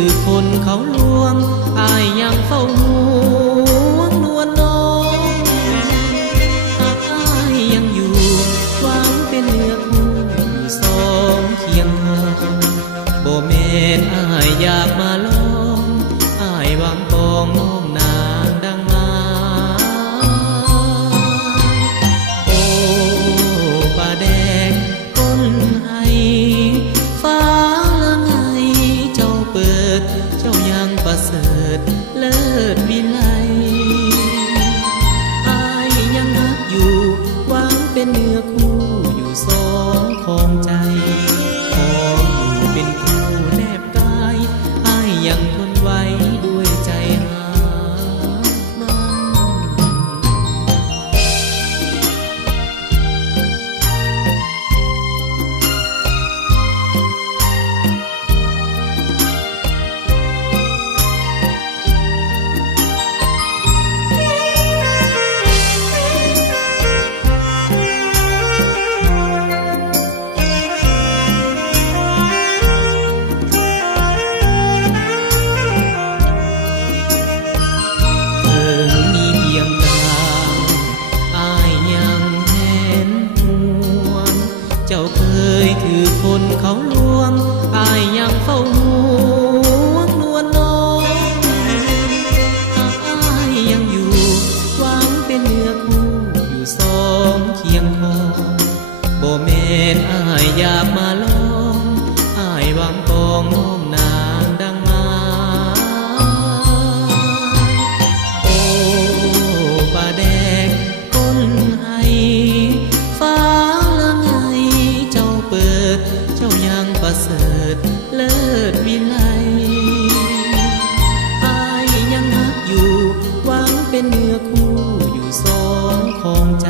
ถือคนเขาลวงอายยังเฝ้าห่วงนวลน้องหากอายยังอยู่หวังเป็นเนื้อคู่สองเคียงข้างบ่แม่นอายอยากมาลองอายหวังปองน้องนางดังมาโอ้ป่าแดงก้นให้ฟ้าละไงเจ้าเปิดเจ้ายังประเสริฐเลิศวิไลอายยังรักอยู่หวังเป็นเนื้อคู่อยู่สองของใจขออยู่เป็นคู่แนบกายอายยังทนไว้ด้วยใจหามันเจ้าเคยถือคนเขาลวงอายยังเฝ้าห่วงนวลน้องหากอายยังอยู่หวังเป็นเนื้อคู่อยู่สองเคียงข้างบ่แม่นอายอยากมาลองอายหวังปองน้องนางดังมาโอ้ป่าแดงก้นให้ฟ้าเจ้ายังประเสริฐเลิศวิไลอายยังรักอยู่หวังเป็นเนื้อคู่อยู่สองของใจ